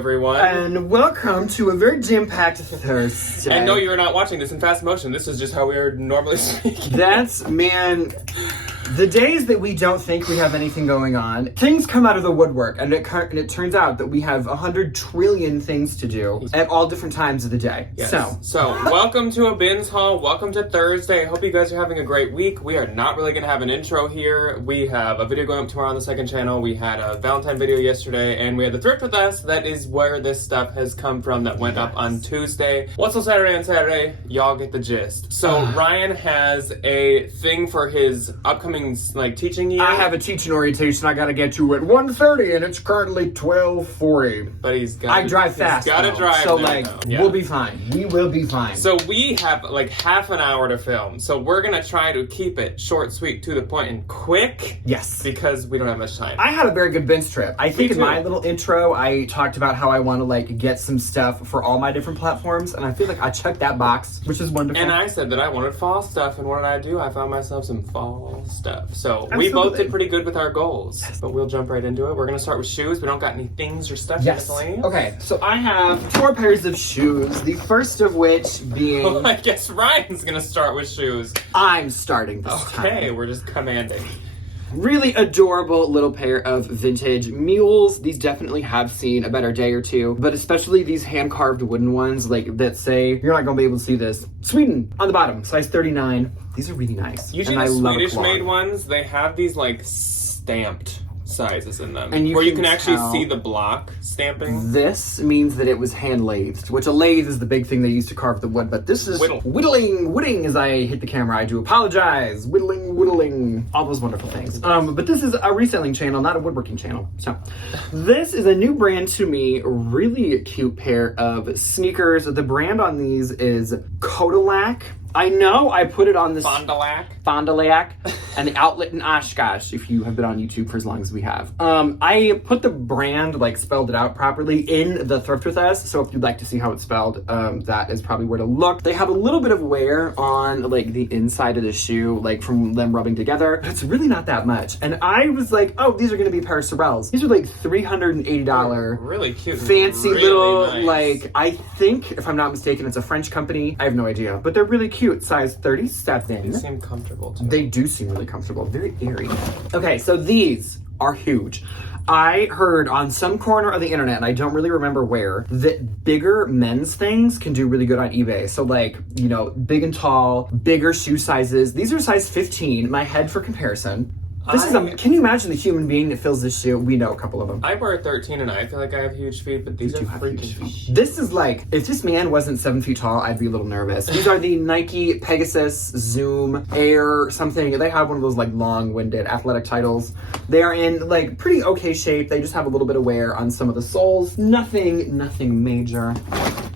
everyone. And welcome to a very jam-packed Thursday. And no, you're not watching this in fast motion. This is just how we are normally speaking. Man, the days that we don't think we have anything going on, things come out of the woodwork, and it turns out that we have 100 trillion things to do at all different times of the day. Yes. So welcome to a Bins Haul. Welcome to Thursday. I hope you guys are having a great week. We are not really going to have an intro here. We have a video going up tomorrow on the second channel. We had a Valentine video yesterday, and we had the Thrift with us. That is where this stuff has come from that went up on Tuesday. What's on Saturday and Saturday? Y'all get the gist. So Ryan has a thing for his upcoming teaching year. I have a teaching orientation I gotta get to at 1:30 and it's currently 12:40. But I drive fast. He's gotta drive. So yeah. We'll be fine. We will be fine. So we have half an hour to film. So we're gonna try to keep it short, sweet, to the point, and quick. Yes. Because we don't have much time. I had a very good binge trip. I think in my little intro, I talked about how I want to get some stuff for all my different platforms, and I feel like I checked that box, which is wonderful. And I said that I wanted fall stuff, and what did I do? I found myself some fall stuff. So Absolutely. We both did pretty good with our goals. Yes. But we'll jump right into it. We're gonna start with shoes. We don't got any things or stuff. Yes. Recently. Okay, so I have 4 pairs of shoes. The first of which being... Well, I guess Ryan's gonna start with shoes. I'm starting this time. Okay, we're just commanding. Really adorable little pair of vintage mules. These definitely have seen a better day or two, but especially these hand-carved wooden ones that say, you're not gonna be able to see this, Sweden on the bottom, size 39. These are really nice. Usually the Swedish-made ones, they have these stamped sizes in them, and where you can actually see the block stamping. This means that it was hand lathed, which a lathe is the big thing they use to carve the wood, but this is whittling as I hit the camera. I do apologize. Whittling, all those wonderful things. But this is a reselling channel, not a woodworking channel. So this is a new brand to me, really cute pair of sneakers. The brand on these is Kodalak. I know I put it on this... Fond du Lac, and the outlet in Oshkosh, if you have been on YouTube for as long as we have. I put the brand, spelled it out properly in the Thrift with us, so if you'd like to see how it's spelled, that is probably where to look. They have a little bit of wear on, the inside of the shoe, from them rubbing together, but it's really not that much. And I was like, oh, these are gonna be a pair of Sorels. These are $380. Really cute. Fancy really little, nice. I think, if I'm not mistaken, it's a French company. I have no idea, but they're really cute. Size 37. They seem comfortable too. They do seem really comfortable. Very airy. Okay, so these are huge. I heard on some corner of the internet, and I don't really remember where, that bigger men's things can do really good on eBay. So big and tall, bigger shoe sizes. These are size 15. My head for comparison. Can you imagine the human being that fills this shoe? We know a couple of them. I wear 13 and I feel like I have huge feet, but these are freaking feet. This is if this man wasn't 7 feet tall, I'd be a little nervous. These are the Nike Pegasus Zoom Air something. They have one of those long-winded athletic titles. They are in pretty okay shape. They just have a little bit of wear on some of the soles. Nothing major.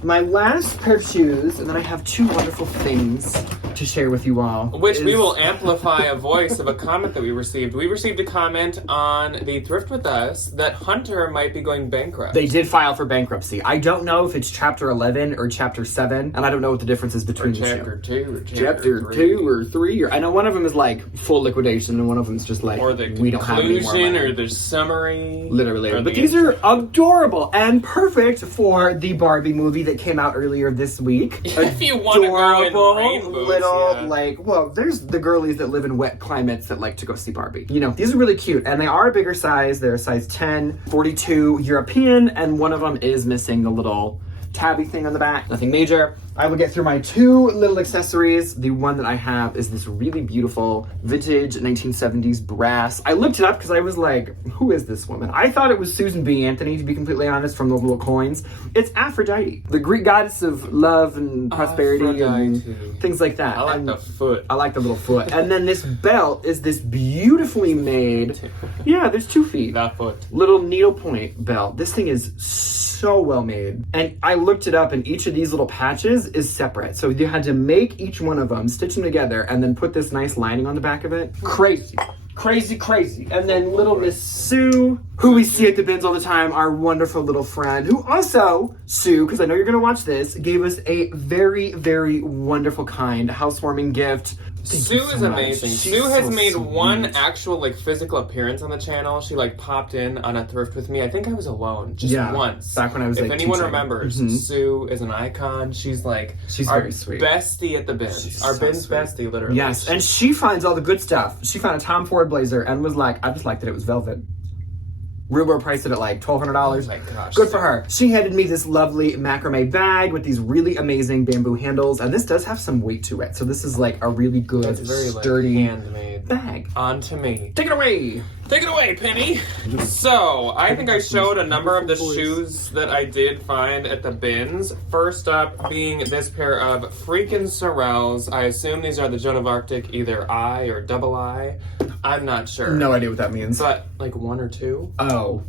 My last pair of shoes, and then I have 2 wonderful things to share with you all. Which we will amplify a voice of a comment that we received. We received a comment on the Thrift with us that Hunter might be going bankrupt. They did file for bankruptcy. I don't know if it's Chapter 11 or Chapter 7, and I don't know what the difference is between the Chapter 2 or Chapter 2 or 3. I know one of them is full liquidation, and one of them is just or the we don't have any more money. Or the summary. Literally. But these are adorable and perfect for the Barbie movie that came out earlier this week. If you want to go in rainbows, little, there's the girlies that live in wet climates that like to go see Barbie. These are really cute, and they are a bigger size. They're a size 10, 42 European, and one of them is missing the little tabby thing on the back. Nothing major. I will get through my 2 little accessories. The one that I have is this really beautiful vintage 1970s brass. I looked it up because I was like, who is this woman? I thought it was Susan B. Anthony, to be completely honest, from those little coins. It's Aphrodite, the Greek goddess of love and prosperity and things like that. I like the foot. I like the little foot. And then this belt is this beautifully made, yeah, there's 2 feet. That foot. Little needlepoint belt. This thing is so well made. And I looked it up, and each of these little patches is separate. So you had to make each one of them, stitch them together, and then put this nice lining on the back of it. Crazy. And then little Miss Sue, who we see at the bins all the time, our wonderful little friend, who also, Sue, because I know you're going to watch this, gave us a very, very wonderful, kind housewarming gift. Sue is so amazing. much. Sue She's has so made sweet. one actual like physical appearance on the channel. She like popped in on a thrift with me. I think I was alone just once. Back when I was if like anyone teaching. remembers, Sue is an icon. She's like our very sweet. bestie at the bins. She's Our so bins sweet. bestie, literally. Yes, and she finds all the good stuff. She found a Tom Ford blazer and was like, I just liked that it was velvet. Rubo priced it at like $1,200. Oh my gosh. Good for her. She handed me this lovely macrame bag with these really amazing bamboo handles, and this does have some weight to it. So this is like a really good, It's very sturdy like, handmade bag. On to me. Take it away. Take it away, Penny. So, I think I showed a number of the shoes that I did find at the bins. First up being this pair of freaking Sorels. I assume these are the Joan of Arctic, either I or double I. I'm not sure. No idea what that means. But, like, one or two? Oh.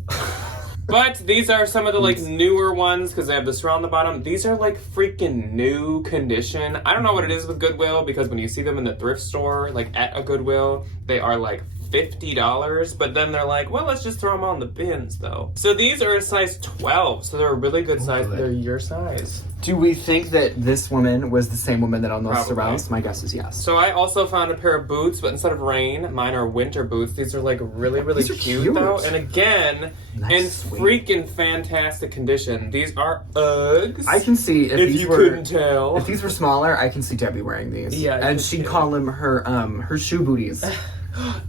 But these are some of the, like, newer ones because they have the Sorel on the bottom. These are, like, freaking new condition. I don't know what it is with Goodwill because when you see them in the thrift store, like, at a Goodwill, they are, like, $50, but then they're like, well, let's just throw them on the bins, though. So these are a size 12, so they're a really good size. They're your size. Do we think that this woman was the same woman that owned those Probably. Sorels? My guess is yes. So I also found a pair of boots, but instead of rain, mine are winter boots. These are like really, really These are cute, though. And again, in Sweet. freaking fantastic condition. These are Uggs. I can see if these you were couldn't tell. if these were smaller, I can see Debbie wearing these. Yeah, I and could she'd too. call them her shoe booties.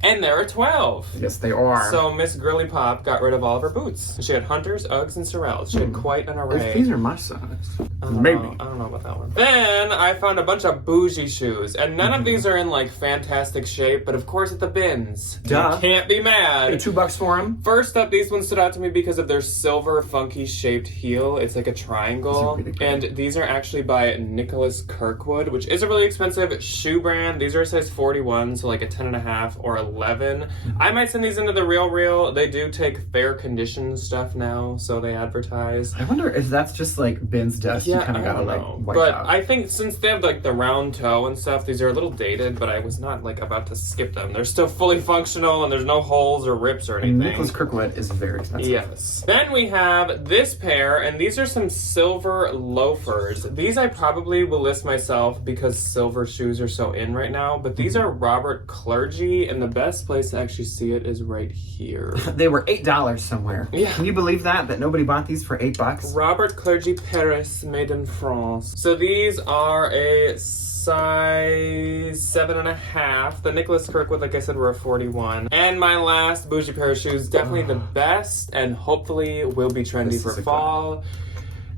And they're a 12. Yes, they are. So Miss Girly Pop got rid of all of her boots. She had Hunters, Uggs, and Sorels. She had quite an array. If these are my size, I don't maybe. know. I don't know about that one. Then I found a bunch of bougie shoes, and none of these are in like fantastic shape, but of course at the bins. Duh. You can't be mad. $2 for them. First up, these ones stood out to me because of their silver funky shaped heel. It's like a triangle. These are really good. And these are actually by Nicholas Kirkwood, which is a really expensive shoe brand. These are a size 41, so like a 10.5 or 11. I might send these into the Real. They do take fair condition stuff now, so they advertise. I wonder if that's just like Ben's dust. You kind of gotta like wipe But out. I think since they have like the round toe and stuff, these are a little dated, but I was not like about to skip them. They're still fully functional and there's no holes or rips or anything. Nicholas Kirkwood is very expensive. Yes. Then we have this pair, and these are some silver loafers. These I probably will list myself because silver shoes are so in right now, but these are Robert Clergy, and the best place to actually see it is right here. They were $8 somewhere. Yeah. Can you believe that? That nobody bought these for $8? Robert Clergy Paris, made in France. So these are a size 7.5. The Nicholas Kirkwood, like I said, were a 41. And my last bougie pair of shoes, definitely the best, and hopefully will be trendy This for is a fall.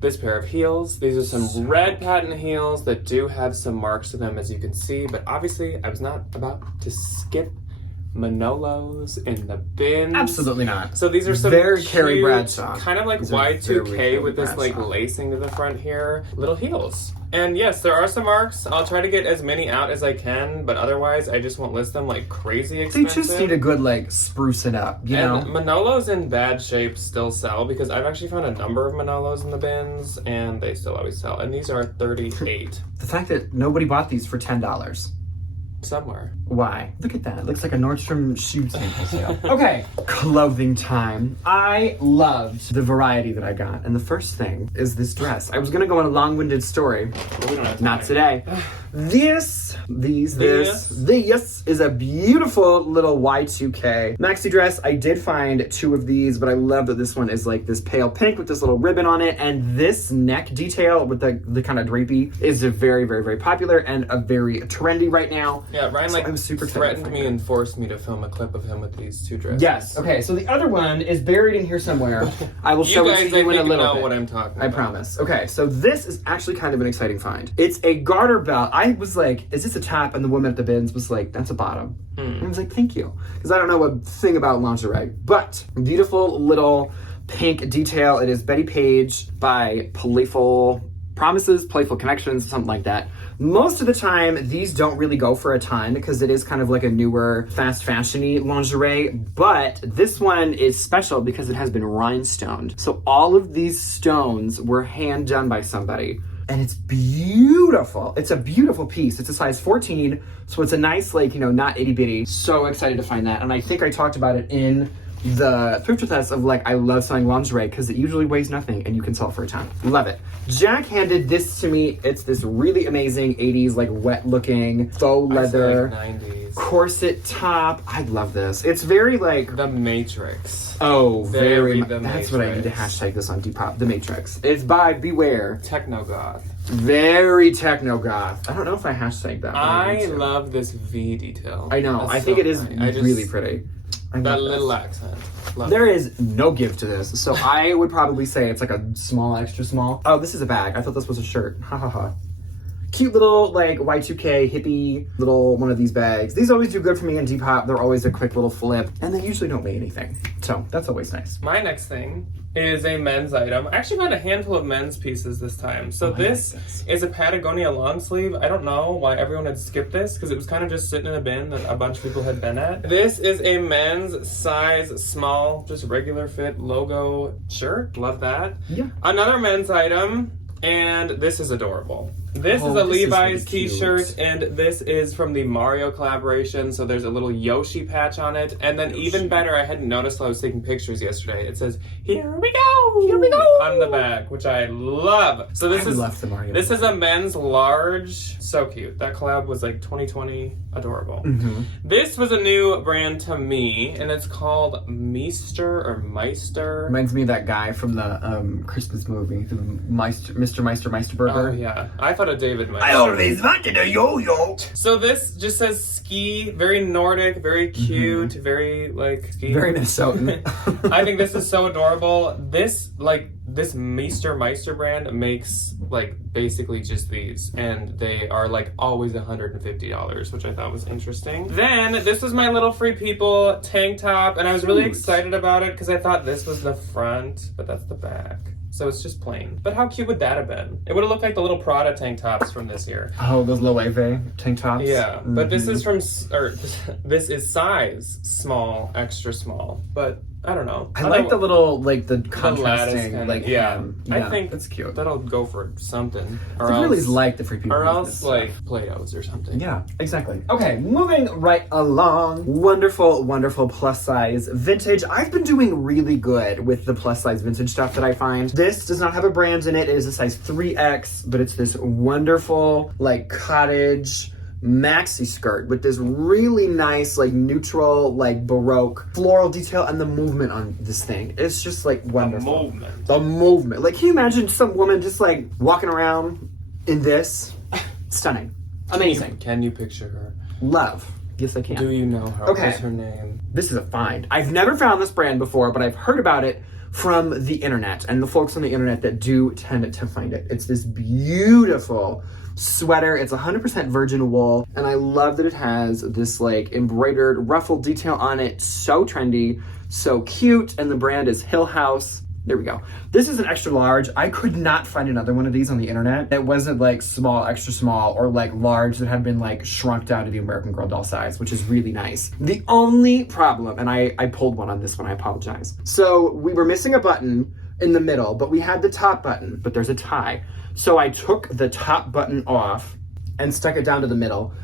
This pair of heels. These are some red patent heels that do have some marks to them, as you can see. But obviously, I was not about to skip Manolos in the bins. Absolutely not. So these are some Very Carrie cute, Bradshaw. kind of like These are very Y2K Carrie with this like Bradshaw. lacing to the front here. Little heels. And yes, there are some marks. I'll try to get as many out as I can, but otherwise I just won't list them like crazy They expensive. just need a good like spruce it up, you know? And Manolos in bad shape still sell because I've actually found a number of Manolos in the bins and they still always sell. And these are 38 The fact that nobody bought these for $10. somewhere. Why? Look at that. It looks like a Nordstrom shoe sample sale. Okay, clothing time. I loved the variety that I got. And the first thing is this dress. I was going to go on a long-winded story. But we don't have Not time. today. This is a beautiful little Y2K maxi dress. I did find two of these, but I love that this one is like this pale pink with this little ribbon on it, and this neck detail with the kind of drapey is a very, very, very popular and a very trendy right now. Yeah, Ryan So I was super excited threatened to me find it. and forced me to film a clip of him with these two dresses. Yes. Okay. So the other one is buried in here somewhere. I will You show guys, it I to you in think a little know bit. what I'm talking I about. promise. Okay, so this is actually kind of an exciting find. It's a garter belt. I was like, is this a top? And the woman at the bins was like, that's a bottom. And I was like, thank you. Because I don't know a thing about lingerie. But beautiful little pink detail. It is Betty Page by Playful Promises, Playful Connections, something like that. Most of the time, these don't really go for a ton because it is kind of like a newer, fast fashion-y lingerie. But this one is special because it has been rhinestoned. So all of these stones were hand done by somebody. And it's beautiful. It's a beautiful piece. It's a size 14, so it's a nice, like, you know, not itty bitty. So excited to find that. And I think I talked about it in the thrift with us of like, I love selling lingerie because it usually weighs nothing and you can sell it for a ton. Love it. Jack handed this to me. It's this really amazing 80s, like wet looking faux leather like 90s corset top. I love this. It's very like The Matrix. oh, very. The That's what I need to Matrix. hashtag this on Depop. The Matrix. It's by Beware. Techno goth. Very techno goth. I don't know if I hashtag that. But I need to. love this V detail. I know. That's I think so it is funny. I just- really pretty. I That love this. little accent. Love There is no give to this, so I would probably say it's like a small, extra small. Oh, this is a bag. I thought this was a shirt. Ha ha ha. Cute little like Y2K hippie little one of these bags. These always do good for me in Depop. They're always a quick little flip, and they usually don't weigh anything, so that's always nice. My next thing is a men's item. I actually found a handful of men's pieces this time. So Oh, I this like this. is a Patagonia long sleeve. I don't know why everyone had skipped this because it was kind of just sitting in a bin that a bunch of people had been at. This is a men's size small, just regular fit logo shirt. Love that. Yeah. Another men's item, and this is adorable. This Oh, is a this is Levi's really cute. t-shirt, and this is from the Mario collaboration, so there's a little Yoshi patch on it. And then even better, I hadn't noticed while I was taking pictures yesterday, it says, "Here we go! Here we go!" on the back, which I love. So this I is love the Mario. this is a men's large. So cute. That collab was like 2020. Adorable. Mm-hmm. This was a new brand to me, and it's called Meister. Reminds me of that guy from the Christmas movie, the Mr. Meister Oh Burger. yeah, I thought of David Meister. I always wanted a yo-yo. So this just says ski, very Nordic, very cute, very like ski. Very Minnesotan. I think this is so adorable. This Meister brand makes like basically just these, and they are like always $150, which I thought was interesting. Then this was my little Free People tank top, and I was really Cute. excited about it because I thought this was the front, but that's the back. So it's just plain. But how cute would that have been? It would have looked like the little Prada tank tops from this year. Oh, those Loewe tank tops. Yeah, but this Mhm. is this is size small, extra small. But I don't know. I like the little, like the lattice contrasting, kinda- like yeah. hem. I think that's cute. that'll go for something. Or I else, really like the Free People. or else business like stuff. Play-Dohs or something. Yeah, exactly. Okay, moving right along. Wonderful, wonderful plus size vintage. I've been doing really good with the plus size vintage stuff that I find. This does not have a brand in it. It is a size 3X, but it's this wonderful, like cottage maxi skirt with this really nice, like neutral, like Baroque floral detail, and the movement on this thing. It's just like wonderful. movement. The movement. Like, can you imagine some woman just like walking around in this? Stunning. Amazing. Can you picture her? Love. Yes, I can. Do you know her? Okay. What's her name? This is a find. I've never found this brand before, but I've heard about it from the internet and the folks on the internet that do tend to find it. It's this beautiful sweater. It's 100% virgin wool, and I love that it has this like embroidered ruffled detail on it. So trendy, so cute, and the brand is Hill House. There we go. This is an extra large. I could not find another one of these on the internet. It wasn't like small, extra small, or like large that had been like shrunk down to the American Girl doll size, which is really nice. The only problem, and I pulled one on this one, I apologize. So we were missing a button in the middle, but we had the top button, but there's a tie. So I took the top button off and stuck it down to the middle.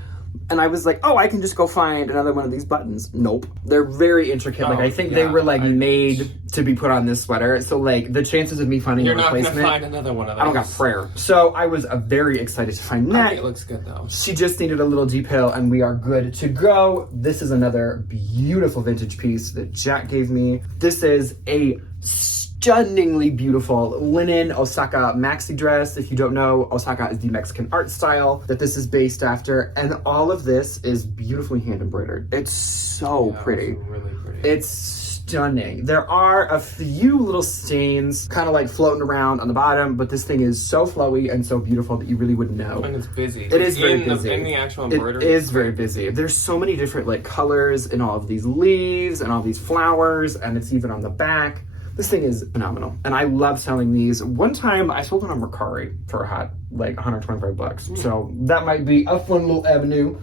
And I was like, oh, I can just go find another one of these buttons. Nope. They're very intricate. Like, Oh, I think they yeah, were like I- made to be put on this sweater. So like the chances of me finding You're a not gonna replacement, find another one of those. I don't got prayer. So I was very excited to find I that. think it looks good though. She just needed a little detail and we are good to go. This is another beautiful vintage piece that Jack gave me. This is a stunningly beautiful linen Osaka maxi dress. If you don't know, Osaka is the Mexican art style that this is based after. And all of this is beautifully hand embroidered. It's so Yeah, pretty. it's really pretty. It's stunning. There are a few little stains kind of like floating around on the bottom, but this thing is so flowy and so beautiful that you really wouldn't know. And it's busy. It is very in busy. In the actual It embroidery. is very busy. There's so many different like colors in all of these leaves and all these flowers, and it's even on the back. This thing is phenomenal, and I love selling these. One time I sold one on Mercari for a hot like $125, so that might be a fun little avenue.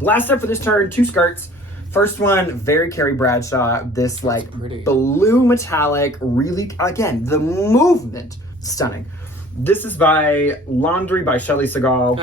Last up for this turn, 2 skirts. First one, very Carrie Bradshaw. This like pretty. blue metallic, really, again, the movement, stunning. This is by Laundry by Shelley Segal,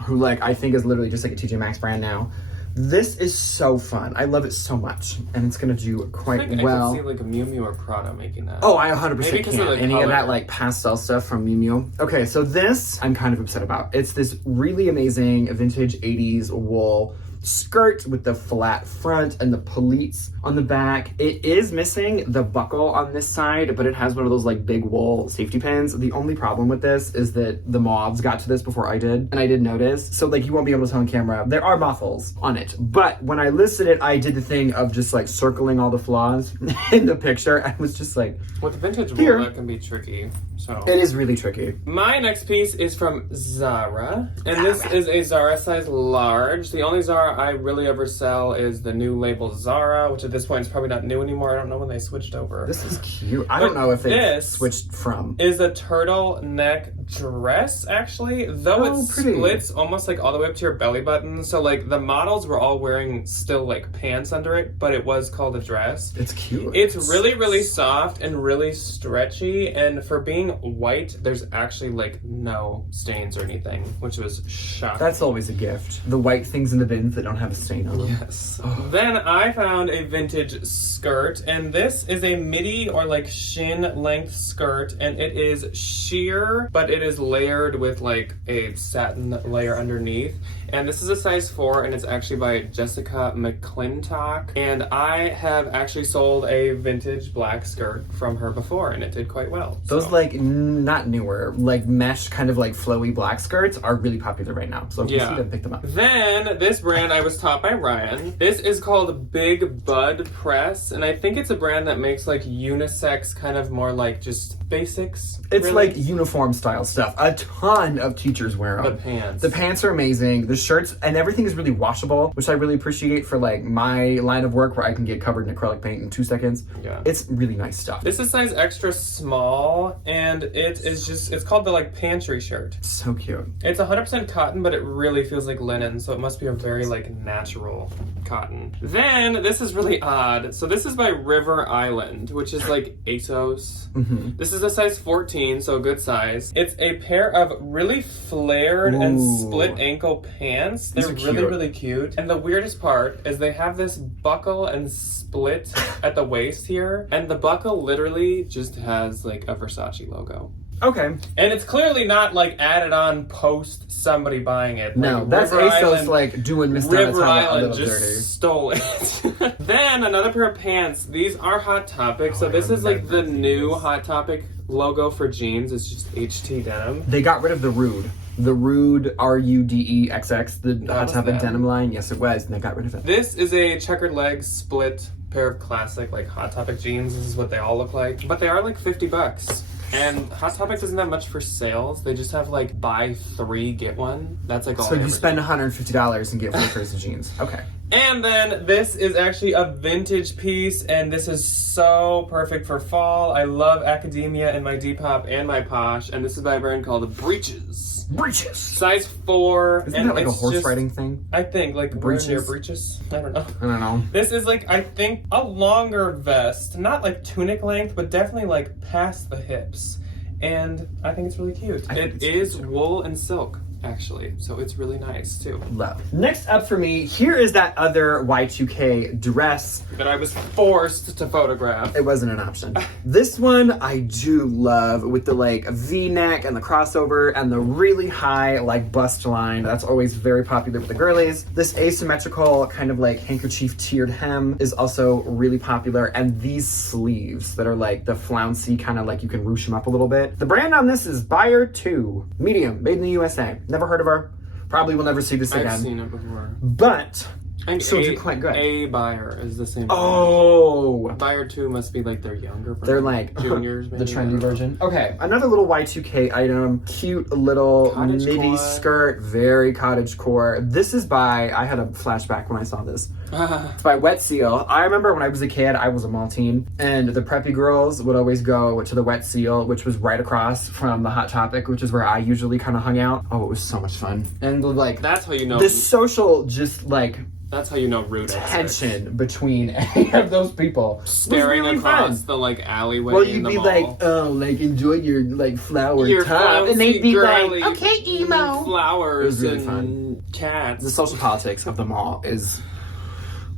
who like I think is literally just like a TJ Maxx brand now. This is so fun. I love it so much. And it's going to do quite well. I could see like a Miu Miu or Prada making that. Oh, I 100% Maybe can. of Any color. of that like pastel stuff from Miu Miu. Okay, so this I'm kind of upset about. It's this really amazing vintage 80s wool skirt with the flat front and the pleats on the back. It is missing the buckle on this side, but it has one of those like big wool safety pins. The only problem with this is that the moths got to this before I did, and I didn't notice. So like you won't be able to tell on camera. There are moth holes on it, but when I listed it, I did the thing of just like circling all the flaws in the picture. I was just like, with vintage wool, that can be tricky. So it is really tricky. My next piece is from Zara, and this is a Zara size large. The only Zara I really ever sell is the new label Zara, which at this point is probably not new anymore. I don't know when they switched over. This is cute. I don't know if it switched from. Is a turtleneck dress, actually, though it splits almost like all the way up to your belly button. So like the models were all wearing still like pants under it, but it was called a dress. It's cute. It's really, really soft and really stretchy, and for being white, there's actually like no stains or anything, which was shocking. That's always a gift. The white things in the bins that don't have a stain on them. Yes. Oh. Then I found a vintage skirt, and this is a midi or like shin length skirt, and it is sheer, but it is layered with like a satin layer underneath. And this is a size 4, and it's actually by Jessica McClintock. And I have actually sold a vintage black skirt from her before, and it did quite well. Those like not newer, like mesh kind of like flowy black skirts are really popular right now. So if you see them, pick them up. Then this brand I was taught by Ryan. This is called Big Bud Press, and I think it's a brand that makes like unisex kind of more like just basics. It's like uniform style stuff. A ton of teachers wear them. The pants. The pants are amazing. The shirts and everything is really washable, which I really appreciate for like my line of work where I can get covered in acrylic paint in 2 seconds. Yeah. It's really nice stuff. This is size extra small, and it is just, it's called the like pantry shirt. So cute. It's 100% cotton, but it really feels like linen, so it must be a very like natural cotton. Then this is really odd. So this is by River Island, which is like ASOS. Mm-hmm. This is a size 14, so a good size. It's a pair of really flared and split ankle pants. They're really, really cute. And the weirdest part is they have this buckle and split at the waist here, and the buckle literally just has like a Versace logo. Okay. And it's clearly not like added on post somebody buying it. No, like, that's River ASOS Island, like doing Miss River Donatella Island a little just dirty. stole it. Then another pair of pants. These are Hot Topic. So this is like the new Hot Topic logo for jeans. It's just HT denim. They got rid of the Rude. The Rude RUDEXX, the Hot Topic denim line. Yes, it was, and they got rid of it. This is a checkered leg split pair of classic like Hot Topic jeans. This is what they all look like. But they are like $50. And Hot Topic doesn't have much for sales. They just have like buy 3 get 1. That's like all. So you spend $150 and get 4 pairs of jeans. Okay. And then this is actually a vintage piece, and this is so perfect for fall. I love academia in my Depop and my Posh, and this is by a brand called Breeches. Breeches. Size 4. Isn't that like a horse riding thing? I think like Breeches. wearing your breeches. I don't know. I don't know. This is like, I think, a longer vest, not like tunic length, but definitely like past the hips. And I think it's really cute. It is wool and silk, actually, so it's really nice too. Love. Next up for me, here is that other Y2K dress that I was forced to photograph. It wasn't an option. This one I do love, with the like V-neck and the crossover and the really high like bust line. That's always very popular with the girlies. This asymmetrical kind of like handkerchief tiered hem is also really popular, and these sleeves that are like the flouncy kind of like you can ruche them up a little bit. The brand on this is Buyer 2, medium, made in the USA. Never heard of her. Probably will never see this again. I've seen it before. But And she'll do quite good. A buyer is the same. Oh, Buyer 2 must be like their younger brand. they're like juniors, maybe. the trendy version. Okay, another little Y2K item. Cute little Cottage midi core. skirt, very cottage core. This is by, I had a flashback when I saw this. It's by Wet Seal. I remember when I was a kid, I was a mall teen, and the preppy girls would always go to the Wet Seal, which was right across from the Hot Topic, which is where I usually kind of hung out. Oh, it was so much fun. And like, That's how you know. this social just like That's how you know rude tension between any of those people. Staring really across fun. the like alleyway. Well, in you'd the be mall. like, oh, like enjoy your like flower Your top, and they'd be girly like, okay, emo. Flowers It was really and cats. The social politics of the mall is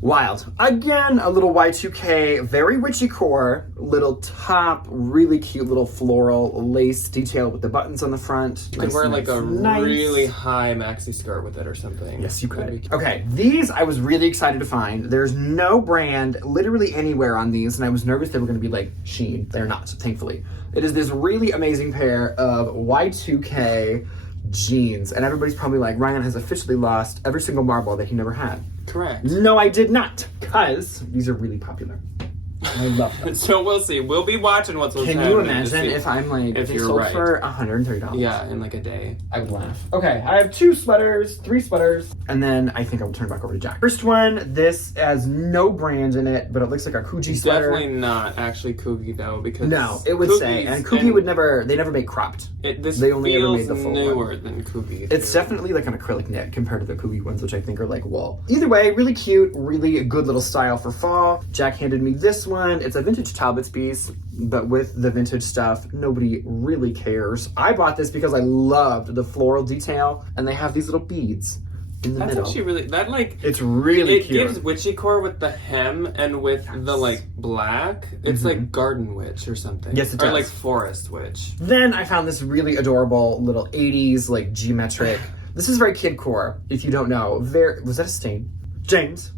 wild. Again, a little Y2K, very witchy core, little top, really cute little floral lace detail with the buttons on the front. You could wear like a nice. really high maxi skirt with it or something. Yes, you That'd could. be- Okay, these I was really excited to find. There's no brand literally anywhere on these, and I was nervous they were going to be like Shein. They're not, thankfully. It is this really amazing pair of Y2K jeans, and everybody's probably like, Ryan has officially lost every single marble that he never had. Correct. No, I did not, because these are really popular. I love them. So we'll see. We'll be watching what's Can you happening to imagine see if I'm like, if they you're sold right. for $130? Yeah, in like a day. I would laugh. Okay, I have 2 sweaters, 3 sweaters, and then I think I will turn it back over to Jack. First one, this has no brand in it, but it looks like a Coogi sweater. Definitely not actually Coogi though, because No, it would say, and Coogi would never, they never make cropped. This they only ever feels made the full newer one. than Coogi. It's definitely like an acrylic knit compared to the Coogi ones, which I think are like wool. Either way, really cute, really a good little style for fall. Jack handed me this one. It's a vintage Talbot's piece, but with the vintage stuff, nobody really cares. I bought this because I loved the floral detail, and they have these little beads in the That's middle. actually really It's really it cute. gives witchy core with the hem and with the like black. It's like garden witch or something. Yes, it Or does. like forest witch. Then I found this really adorable little 80s like geometric. This is very kid core, if you don't know. Was that a stain? James?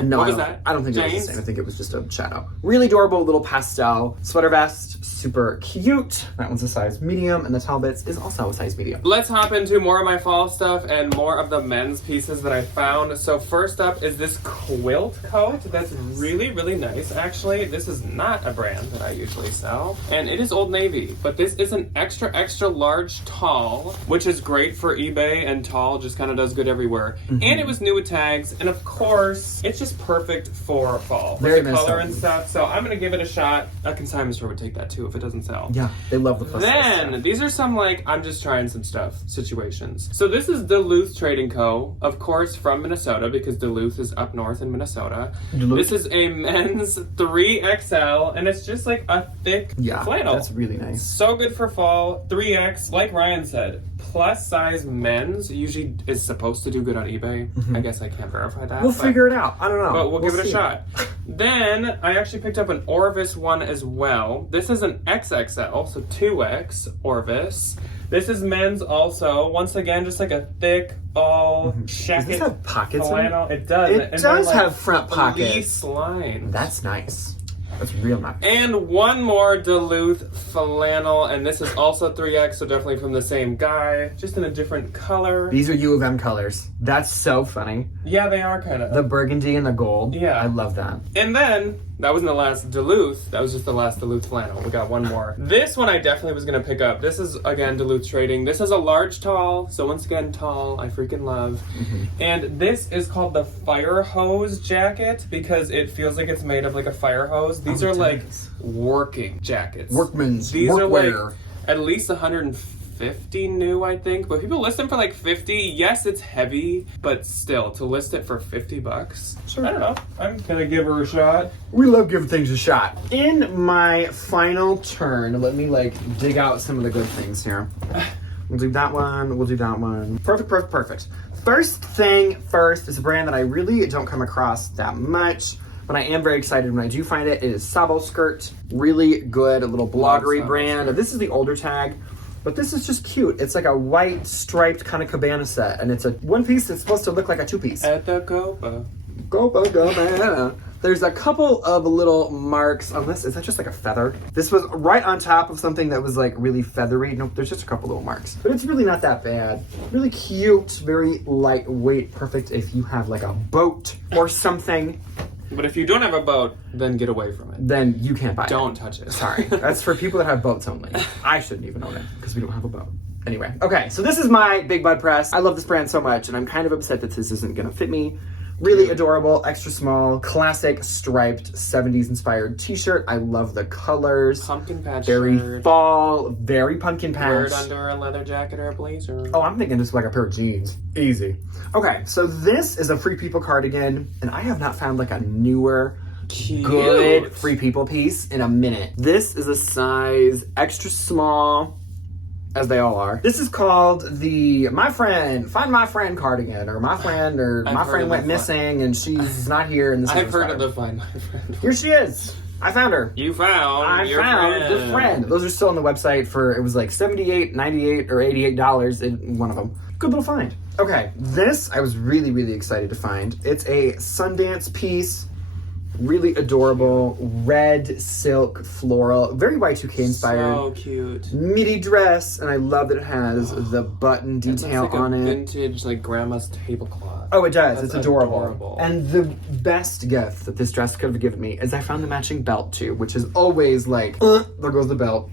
No, What I was don't- that? I don't think it was James? a stain. I think it was just a shadow. Really adorable little pastel sweater vest. Super cute. That one's a size medium, and the Talbot's is also a size medium. Let's hop into more of my fall stuff and more of the men's pieces that I found. So first up is this quilt coat that's really, really nice actually. This is not a brand that I usually sell, and it is Old Navy, but this is an extra, extra large tall, which is great for eBay, and tall just kind of does good everywhere. And it was new with tags, and of course, it's just perfect for fall. Very With the nice color stuff. and stuff, so I'm gonna give it a shot. A consignment store would take that too if it doesn't sell. Yeah, they love the plus size Then, stuff. these are some like, I'm just trying some stuff situations. So this is Duluth Trading Co., of course from Minnesota, because Duluth is up north in Minnesota. Duluth? This is a men's 3XL, and it's just like a thick flannel. That's really nice. So good for fall. 3X, like Ryan said, plus size men's usually is supposed to do good on eBay. I guess I can't verify that. We'll but- figure it out. I don't know. but we'll give it a see. shot. Then I actually picked up an Orvis one as well. This is an XXL, so 2X Orvis. This is men's also. Once again, just like a thick, all shacket. Does this have pockets in it? flannel. It does. It And they're does like have front pockets. fleece lines. That's nice. That's real nice. And one more Duluth flannel, and this is also 3X, so definitely from the same guy, just in a different color. These are U of M colors. That's so funny. Yeah, they are kind of. The burgundy and the gold. Yeah. I love that. And then, that wasn't the last Duluth, that was just the last Duluth flannel. We got one more. This one I definitely was gonna pick up. This is, again, Duluth Trading. This is a large tall, so once again, tall, I freaking love. And this is called the Fire Hose Jacket, because it feels like it's made of like a fire hose. These Oh, are it like does. working jackets. Workman's These are workwear. like at least 150 new, I think. But people list them for like 50. Yes, it's heavy, but still, to list it for $50, Sure. I don't know. I'm gonna give her a shot. We love giving things a shot. In my final turn, let me like dig out some of the good things here. We'll do that one, we'll do that one. Perfect, perfect, perfect. First thing first is a brand that I really don't come across that much, but I am very excited when I do find it. It is Sabo Skirt. Really good, a little bloggery Sabo brand. This is the older tag, but this is just cute. It's like a white striped kind of cabana set, and it's a one piece that's supposed to look like a two piece. At the Copa. Go. There's a couple of little marks on this. Is that just like a feather? This was right on top of something that was like really feathery. Nope, there's just a couple little marks. But it's really not that bad. Really cute, very lightweight, perfect if you have like a boat or something. But if you don't have a boat, then get away from it. Then you can't buy it. Don't touch it. Sorry. That's for people that have boats only. I shouldn't even own it because we don't have a boat. Anyway, okay, so this is my Big Bud Press. I love this brand so much, and I'm kind of upset that this isn't gonna fit me Really adorable, extra small, classic striped 70s inspired t-shirt. I love the colors. Pumpkin patch Very shirt. fall, very pumpkin Wear patch. it under a leather jacket or a blazer. Oh, I'm thinking just like a pair of jeans. Easy. Okay, so this is a Free People cardigan, and I have not found like a newer, Cute. good Free People piece in a minute. This is a size extra small, as they all are. This is called the Find My Friend cardigan, or my friend went missing and she's not here. And this I've heard of the Find My Friend. Here she is. I found her. You found your found friend. the friend. Those are still on the website for, it was like $78, $98, or $88 in one of them. Good little find. Okay, this I was really, really excited to find. It's a Sundance piece. Really adorable, red silk floral, very Y2K inspired. So cute. Midi dress, and I love that it has the button detail It's like on a it. vintage, like grandma's tablecloth. Oh, it does. That's It's adorable. And the best gift that this dress could have given me is I found the matching belt too, which is always like, there goes the belt.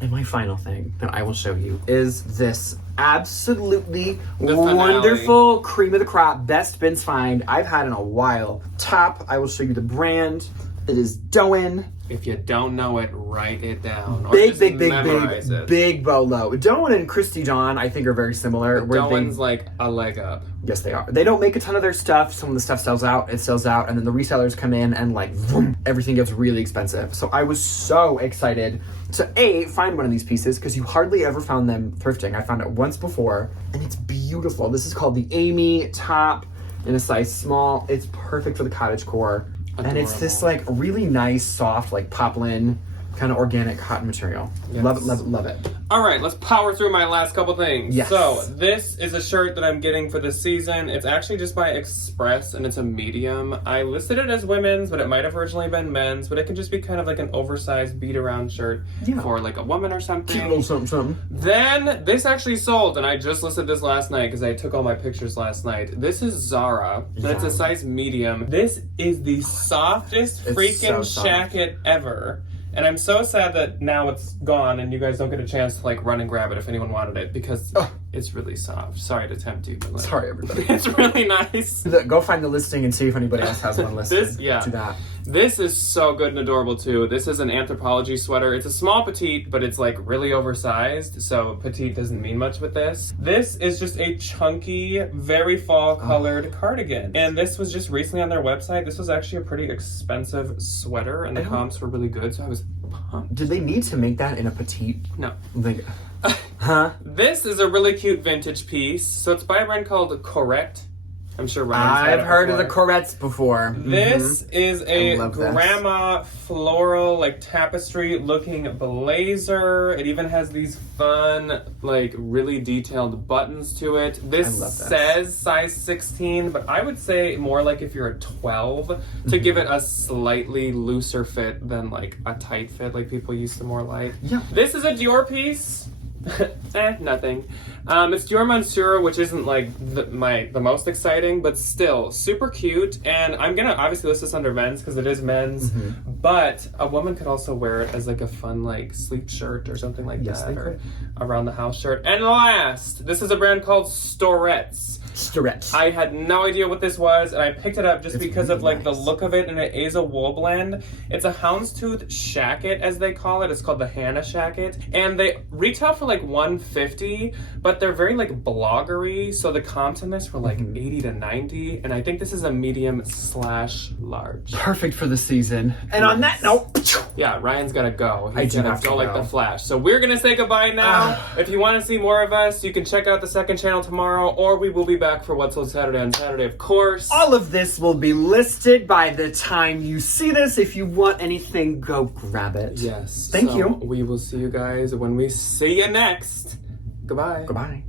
And my final thing that I will show you is this absolutely wonderful cream of the crop, best bins find I've had in a while. Top, I will show you the brand. It is Doen. If you don't know it, write it down. Or Big just memorize it. bolo. Doen and Christy John, I think, are very similar. Doen's like a leg up. Yes, they are. They don't make a ton of their stuff. Some of the stuff sells out, and then the resellers come in and like, vroom, everything gets really expensive. So I was so excited to find one of these pieces, because you hardly ever found them thrifting. I found it once before, and it's beautiful. This is called the Amy top in a size small. It's perfect for the cottagecore. Adorable. And it's this like really nice, soft, like poplin kind of organic cotton material. Yes. Love it, love it, love it. All right, let's power through my last couple things. Yes. So this is a shirt that I'm getting for this season. It's actually just by Express, and it's a medium. I listed it as women's, but it might have originally been men's, but it can just be kind of like an oversized beat-around shirt for like a woman or something. Cute little something. Then this actually sold, and I just listed this last night because I took all my pictures last night. This is Zara, and it's a size medium. This is the softest freaking jacket ever. And I'm so sad that now it's gone and you guys don't get a chance to like run and grab it if anyone wanted it, because it's really soft. Sorry to tempt you, but like, Sorry, everybody. it's really nice. Go find the listing and see if anybody else has one listed. Do that. This is so good and adorable too. This is an Anthropologie sweater. It's a small petite, but it's like really oversized, so petite doesn't mean much with this. This is just a chunky, very fall colored cardigan. And this was just recently on their website. This was actually a pretty expensive sweater, and the comps were really good, so I was pumped. Did they need to make that in a petite? No. Like, huh? This is a really cute vintage piece. So it's by a brand called Correct. I'm sure Ryan's had I've heard of the before. Corettes before. This is a love this. grandma floral, like tapestry looking blazer. It even has these fun, like really detailed buttons to it. This says size 16, but I would say more like if you're a 12 to give it a slightly looser fit than like a tight fit like people used to more like. Yeah. This is a Dior piece. Nothing. It's Dior Mansour, which isn't like the most exciting, but still super cute. And I'm gonna obviously list this under men's because it is men's, but a woman could also wear it as like a fun like sleep shirt or something like that, or around the house shirt. And last, this is a brand called Storettes. I had no idea what this was, and I picked it up just because of like the look of it, and it is a wool blend. It's a houndstooth shacket, as they call it. It's called the Hannah shacket, and they retail for like $150, but they're very like bloggery, so the comps in this were like 80 to 90, and I think this is a medium/large. Perfect for the season. And on that note, yeah, Ryan's gotta go. I do have to go. Like the Flash. So we're gonna say goodbye now. If you want to see more of us, you can check out the second channel tomorrow, or we will be back for What's on Saturday on Saturday, of course. All of this will be listed by the time you see this. If you want anything, go grab it. Yes. Thank you. We will see you guys when we see you next. Goodbye. Goodbye.